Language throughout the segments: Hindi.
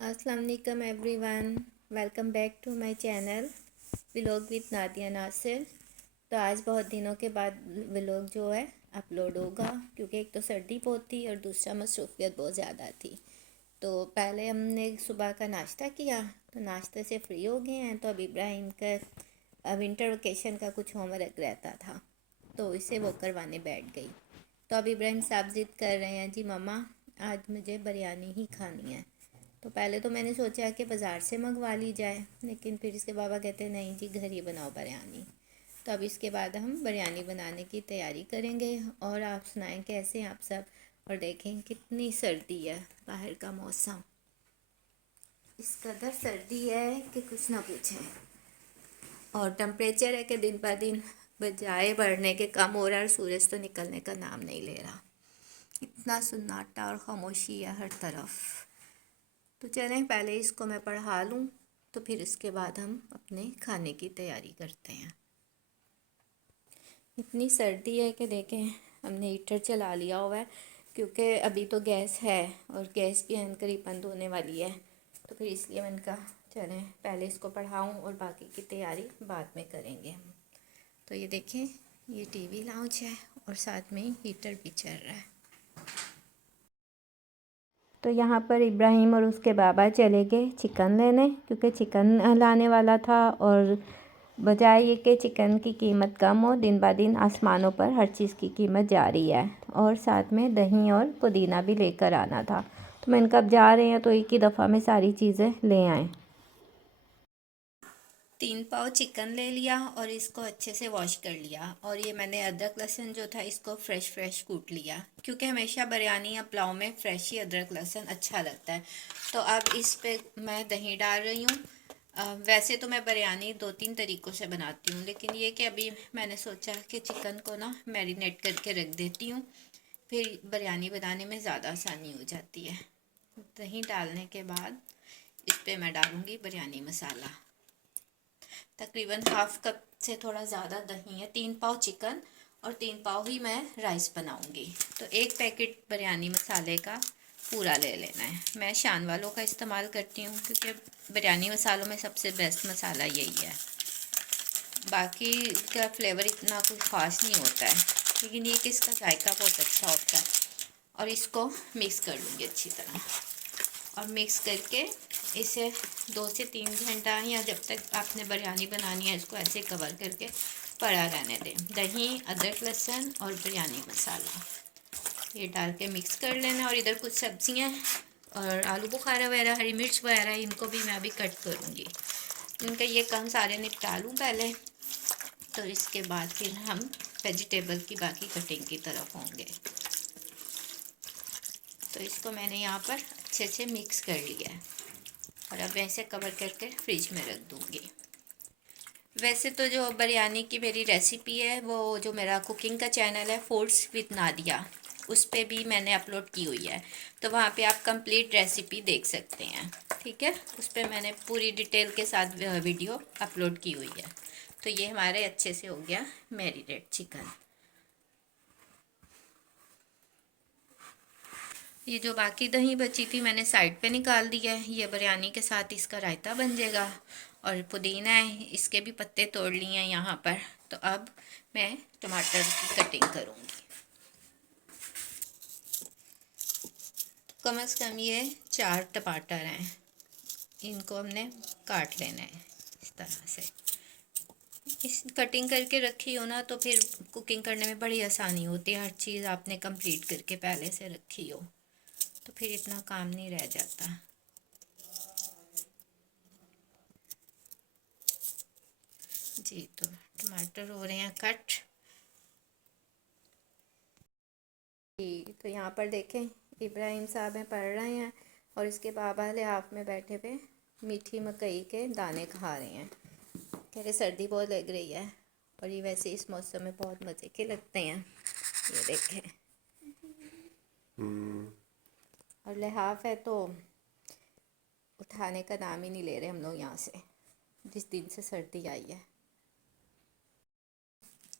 अस्सलाम वालेकुम everyone, welcome back to my channel vlog with Nadia Nasir. तो आज बहुत दिनों के बाद व्लॉग जो है अपलोड होगा, क्योंकि एक तो सर्दी बहुत थी और दूसरा मसरूफियत बहुत ज़्यादा थी। तो पहले हमने सुबह का नाश्ता किया, तो नाश्ते से फ्री हो गए हैं। तो अब इब्राहिम का विंटर वेकेशन का कुछ होमवर्क रहता था, तो इसे वो करवाने बैठ गई। तो अब इब्राहिम साहब ज़िद कर रहे हैं, जी मम्मा आज मुझे बिरयानी ही खानी है। तो पहले तो मैंने सोचा कि बाज़ार से मंगवा ली जाए, लेकिन फिर इसके बाबा कहते नहीं जी, घर ही बनाओ बिरयानी। तो अब इसके बाद हम बिरयानी बनाने की तैयारी करेंगे। और आप सुनाएं कैसे हैं आप सब। और देखें कितनी सर्दी है, बाहर का मौसम इस कदर सर्दी है कि कुछ ना पूछें। और टेम्परेचर है कि दिन ब दिन बजाय बढ़ने के कम हो रहा है, और सूरज तो निकलने का नाम नहीं ले रहा। इतना सन्नाटा और खामोशी है हर तरफ। तो चलें पहले इसको मैं पढ़ा लूँ, तो फिर इसके बाद हम अपने खाने की तैयारी करते हैं। इतनी सर्दी है कि देखें हमने हीटर चला लिया हुआ है, क्योंकि अभी तो गैस है और गैस भी करीब बंद होने वाली है। तो फिर इसलिए मैंने कहा चलें पहले इसको पढ़ाऊँ और बाकी की तैयारी बाद में करेंगे हम। तो ये देखें, ये टीवी लाउंज है और साथ में हीटर भी चल रहा है। तो यहाँ पर इब्राहिम और उसके बाबा चले गए चिकन लेने, क्योंकि चिकन लाने वाला था। और बजाय ये कि चिकन की कीमत कम हो, दिन ब दिन आसमानों पर हर चीज़ की कीमत जा रही है। और साथ में दही और पुदीना भी लेकर आना था। तो मैंने कहा अब जा रहे हैं तो एक ही दफ़ा में सारी चीज़ें ले आएँ। 3 पाव चिकन ले लिया और इसको अच्छे से वॉश कर लिया। और ये मैंने अदरक लहसुन जो था इसको फ्रेश कूट लिया, क्योंकि हमेशा बिरयानी या पुलाव में फ्रेश ही अदरक लहसुन अच्छा लगता है। तो अब इस पे मैं दही डाल रही हूँ। वैसे तो मैं बिरयानी 2-3 तरीक़ों से बनाती हूँ, लेकिन ये कि अभी मैंने सोचा कि चिकन को ना मैरिनेट करके रख देती हूँ, फिर बिरयानी बनाने में ज़्यादा आसानी हो जाती है। दही डालने के बाद इस पर मैं डालूँगी बिरयानी मसाला। तकरीबन हाफ कप से थोड़ा ज़्यादा दही है। 3 पाव चिकन और 3 पाव ही मैं राइस बनाऊंगी। तो एक पैकेट बिरयानी मसाले का पूरा ले लेना है। मैं शान वालों का इस्तेमाल करती हूँ, क्योंकि बिरयानी मसालों में सबसे बेस्ट मसाला यही है। बाकी का फ्लेवर इतना कुछ ख़ास नहीं होता है, लेकिन ये कि इसका जायका बहुत अच्छा होता है। और इसको मिक्स कर लूँगी अच्छी तरह, और मिक्स करके इसे 2 से 3 घंटा या जब तक आपने बिरयानी बनानी है इसको ऐसे कवर करके पड़ा रहने दें। दही, अदरक लहसुन और बिरयानी मसाला ये डाल के मिक्स कर लेना। और इधर कुछ सब्जियां और आलू बुखारा वगैरह, हरी मिर्च वगैरह, इनको भी मैं अभी कट करूँगी। इनका ये काम सारे निपटा लूँ पहले, तो इसके बाद फिर हम वेजिटेबल की बाकी कटिंग की तरफ होंगे। तो इसको मैंने यहाँ पर अच्छे से मिक्स कर लिया है और अब ऐसे कवर करके फ्रिज में रख दूँगी। वैसे तो जो बिरयानी की मेरी रेसिपी है, वो जो मेरा कुकिंग का चैनल है फूड्स विद नादिया, उस पर भी मैंने अपलोड की हुई है। तो वहाँ पे आप कंप्लीट रेसिपी देख सकते हैं। ठीक है, उस पर मैंने पूरी डिटेल के साथ वीडियो अपलोड की हुई है। तो ये हमारे अच्छे से हो गया मैरिनेट चिकन। ये जो बाकी दही बची थी मैंने साइड पे निकाल दिया है। ये बिरयानी के साथ इसका रायता बन जाएगा। और पुदीना है, इसके भी पत्ते तोड़ लिए हैं यहाँ पर। तो अब मैं टमाटर की कटिंग करूँगी। कम से कम ये 4 टमाटर हैं, इनको हमने काट लेना है इस तरह से। इस कटिंग करके रखी हो ना, तो फिर कुकिंग करने में बड़ी आसानी होती है। हर चीज़ आपने कंप्लीट करके पहले से रखी हो, तो फिर इतना काम नहीं रह जाता। जी, तो टमाटर हो रहे हैं कट। जी, तो यहाँ पर देखें इब्राहिम साहब हैं, पढ़ रहे हैं, और इसके बाबा लिहाफ में बैठे पे मीठी मकई के दाने खा रहे हैं। कह रहे सर्दी बहुत लग रही है, और ये वैसे इस मौसम में बहुत मज़े के लगते हैं। ये देखें, और लिहाफ है तो उठाने का नाम ही नहीं ले रहे हम लोग यहाँ से, जिस दिन से सर्दी आई है।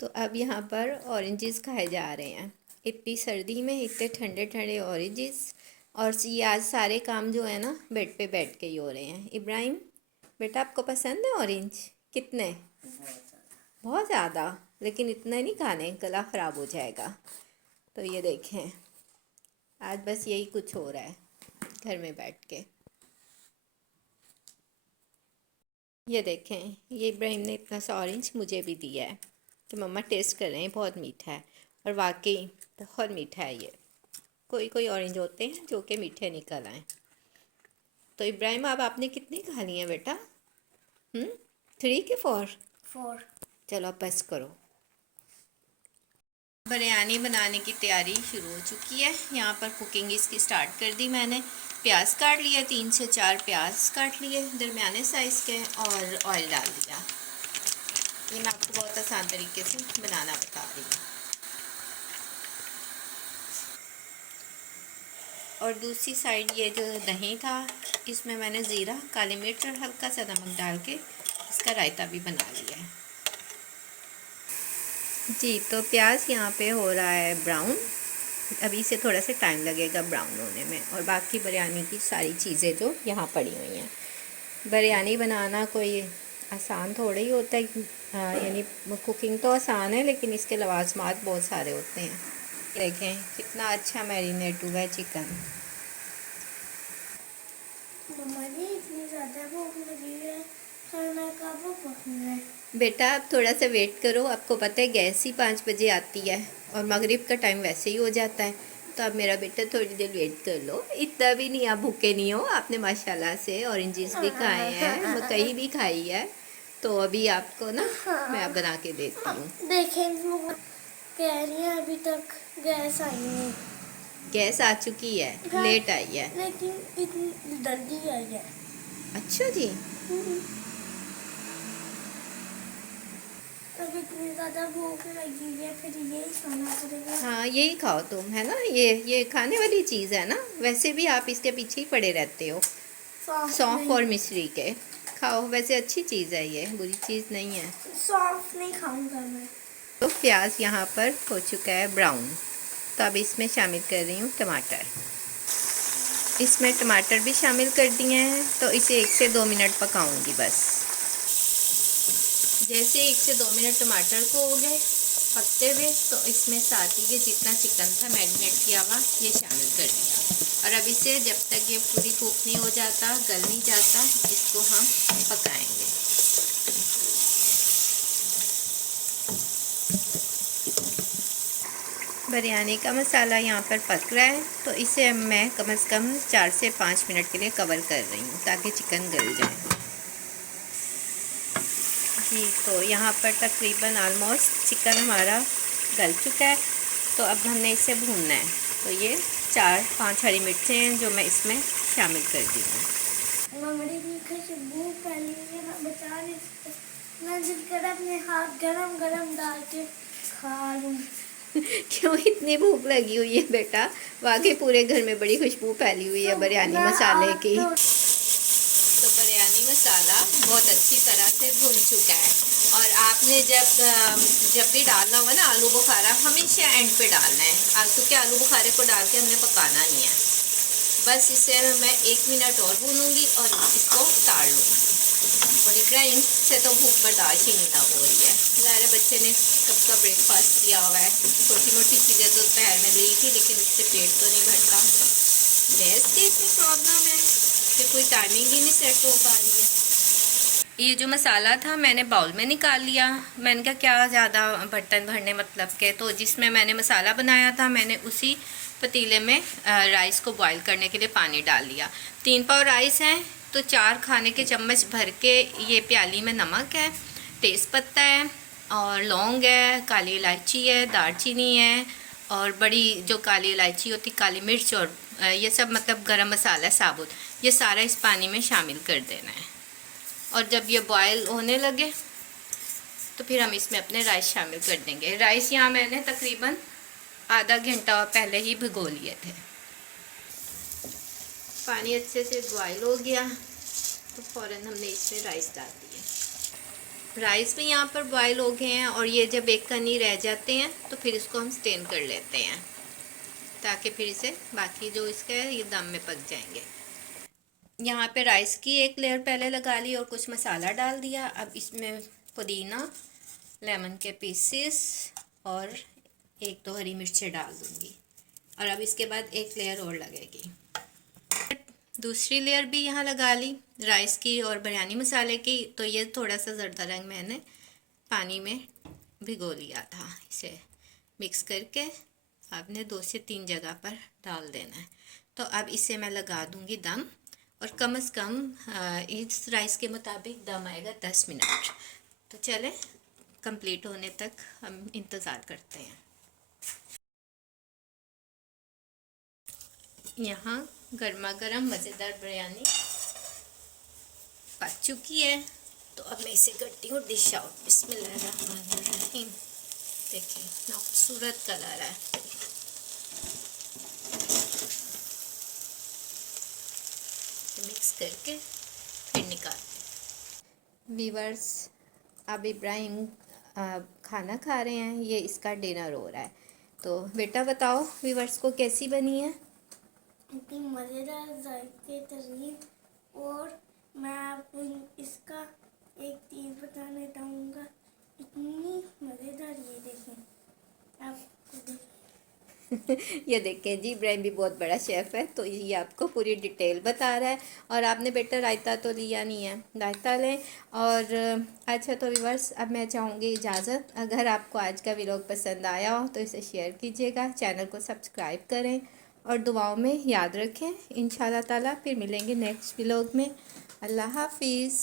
तो अब यहाँ पर ऑरेंजेस खाए जा रहे हैं। इतनी सर्दी में इतने ठंडे ठंडे ऑरेंजेस और ये आज सारे काम जो है ना बेड पे बैठ के ही हो रहे हैं। इब्राहिम बेटा, आपको पसंद है ऑरेंज? कितने? बहुत ज़्यादा। लेकिन इतने नहीं खाने, गला ख़राब हो जाएगा। तो ये देखें, आज बस यही कुछ हो रहा है घर में बैठ के। ये देखें, ये इब्राहिम ने इतना सा ऑरेंज मुझे भी दिया है कि मम्मा टेस्ट कर रहे हैं, बहुत मीठा है। और वाकई बहुत मीठा है ये। कोई कोई ऑरेंज होते हैं जो कि मीठे निकल आए। तो इब्राहिम, अब आपने कितनी खा ली हैं बेटा? 3 के 4? 4। चलो अब बस करो। बिरयानी बनाने की तैयारी शुरू हो चुकी है। यहाँ पर कुकिंग इसकी स्टार्ट कर दी मैंने। प्याज काट लिया, 3 से 4 प्याज काट लिए दरमियाने साइज़ के, और ऑयल डाल दिया। ये मैं आपको बहुत आसान तरीके से बनाना बता रही हूँ। और दूसरी साइड ये जो दही था, इसमें मैंने ज़ीरा, काली मिर्च और हल्का सा नमक डाल के इसका रायता भी बना लिया है। जी, तो प्याज यहाँ पे हो रहा है ब्राउन। अभी से थोड़ा सा टाइम लगेगा ब्राउन होने में। और बाकी बिरयानी की सारी चीज़ें जो यहाँ पड़ी हुई हैं। बिरयानी बनाना कोई आसान थोड़ा ही होता है, यानी कुकिंग तो आसान है, लेकिन इसके लवाजमात बहुत सारे होते हैं। देखें कितना अच्छा मैरिनेट हुआ है चिकन। मम्मा जी, इतनी ज़्यादा भूख लगी है, खाना कब पकना है? बेटा आप थोड़ा सा वेट करो। आपको पता है गैस ही 5 बजे आती है और मगरिब का टाइम वैसे ही हो जाता है। तो अब मेरा बेटा थोड़ी देर वेट कर लो। इतना भी नहीं, आप भूखे नहीं हो। आपने माशाल्लाह से ऑरेंजेस भी खाए हैं, मकई भी खाई है। तो अभी आपको ना मैं बना के देती हूँ। देखें, कह रही है अभी तक गैस आई नहीं। गैस आ चुकी है, लेट आई है। लेकिन इतनी जल्दी आई है। अच्छा जी। अब इतनी ज़्यादा भूख लगी है, फिर यही खाना पड़ेगा। हाँ यही खाओ तुम, है ना। ये खाने वाली चीज़ है ना। वैसे भी आप इसके पीछे ही पड़े रहते हो। सौंफ और मिश्री के खाओ। वैसे अच्छी चीज़ है, ये बुरी चीज़ नहीं है। सौंफ नहीं खाऊंगा मैं। तो प्याज यहाँ पर हो चुका है ब्राउन। तो अब इसमें शामिल कर रही हूँ टमाटर। इसमें टमाटर भी शामिल कर दिए हैं। तो इसे 1 से 2 मिनट पकाऊंगी बस। जैसे 1 से 2 मिनट टमाटर को हो गए पकते हुए, तो इसमें साथ ही ये जितना चिकन था मैरिनेट किया हुआ, ये शामिल कर दिया। और अब इसे जब तक ये पूरी कुक नहीं हो जाता, गल नहीं जाता, इसको हम पकाएंगे। बिरयानी का मसाला यहाँ पर पक रहा है, तो इसे मैं कम से कम 4 से 5 मिनट के लिए कवर कर रही हूँ ताकि चिकन गल जाए। जी, तो यहाँ पर तकरीबन ऑलमोस्ट चिकन हमारा गल चुका है। तो अब हमने इसे भूनना है। तो ये 4-5 हरी मिर्चें हैं जो मैं इसमें शामिल कर दी हूँ। मम्मी की खुशबू फैली है, मैं बचा नहीं सकती। मैं दिल कर अपने हाथ गरम गरम डाल के खा लूँ। क्यों इतनी भूख लगी हुई है बेटा? वाकई पूरे घर में बड़ी खुशबू फैली हुई है बिरयानी मसाले की। तो बिरयानी मसाला बहुत अच्छी तरह से भून चुका है। और आपने जब भी डालना होगा ना आलू बुखारा, हमेशा एंड पे डालना है, क्योंकि आलू बुखारे को डाल के हमने पकाना नहीं है। बस इसे मैं 1 मिनट और भूनूंगी और इसको उतार लूँगी। और इब्राहिम से तो भूख बर्दाश्त ही नहीं ना हो रही है। ज़ाहिर बच्चे ने कब का ब्रेकफास्ट किया हुआ है। छोटी मोटी चीज़ें तो दोपहर में ली थी, लेकिन उससे पेट तो नहीं भरता। गैस की इतनी प्रॉब्लम है कि कोई टाइमिंग ही नहीं सेट हो पा रही है। ये जो मसाला था मैंने बाउल में निकाल लिया। मैंने कहा क्या ज़्यादा बर्तन भरने मतलब के, तो जिसमें मैंने मसाला बनाया था मैंने उसी पतीले में राइस को बॉईल करने के लिए पानी डाल लिया। 3 पाव राइस है, तो 4 खाने के चम्मच भर के ये प्याली में नमक है, तेज़ पत्ता है और लौंग है, काली इलायची है, दालचीनी है, और बड़ी जो काली इलायची होती, काली मिर्च, और ये सब मतलब गरम मसाला साबुत, ये सारा इस पानी में शामिल कर देना है। और जब ये बॉयल होने लगे तो फिर हम इसमें अपने राइस शामिल कर देंगे। राइस यहाँ मैंने तकरीबन आधा घंटा पहले ही भिगो लिए थे। पानी अच्छे से बॉयल हो गया तो फ़ौरन हमने इसमें राइस डाल दिए। राइस भी यहाँ पर बॉयल हो गए हैं और ये जब एक कनी रह जाते हैं तो फिर इसको हम स्टेन कर लेते हैं। ताकि फिर इसे बाकी जो इसका है ये दम में पक जाएंगे। यहाँ पे राइस की एक लेयर पहले लगा ली और कुछ मसाला डाल दिया। अब इसमें पुदीना, लेमन के पीसेस और एक दो हरी मिर्चें डाल दूँगी और अब इसके बाद एक लेयर और लगेगी। दूसरी लेयर भी यहाँ लगा ली राइस की और बिरयानी मसाले की। तो ये थोड़ा सा ज़र्दा रंग मैंने पानी में भिगो लिया था। इसे मिक्स करके आपने 2 से 3 जगह पर डाल देना है। तो अब इसे मैं लगा दूँगी दम और कम से कम इस राइस के मुताबिक दम आएगा 10 मिनट। तो चलें कंप्लीट होने तक हम इंतज़ार करते हैं। यहाँ गर्मा गर्म मज़ेदार बिरयानी पक चुकी है। तो अब मैं इसे करती हूँ डिश आउट। बिस्मिल्लाहिर्रहमानिर्रहीम। देखिए इतना खूबसूरत कलर है। मिक्स करके फिर निकालते। वीवर्स, अब इब्राहिम खाना खा रहे हैं। ये इसका डिनर हो रहा है। तो बेटा बताओ वीवर्स को कैसी बनी है? इतनी मज़ेदार जायके तरीन। और मैं आपको इसका एक चीज़ बताना चाहूँगा, इतनी मज़ेदार। ये देखें, आपको ये देखें जी, इब्राहिम भी बहुत बड़ा शेफ़ है तो ये आपको पूरी डिटेल बता रहा है। और आपने बेटा रायता तो लिया नहीं है, रायता लें। और अच्छा तो व्यूअर्स, अब मैं चाहूँगी इजाज़त। अगर आपको आज का व्लॉग पसंद आया हो तो इसे शेयर कीजिएगा, चैनल को सब्सक्राइब करें और दुआओं में याद रखें। इंशाल्लाह ताला फिर मिलेंगे नेक्स्ट व्लॉग में। अल्लाह हाफिज़।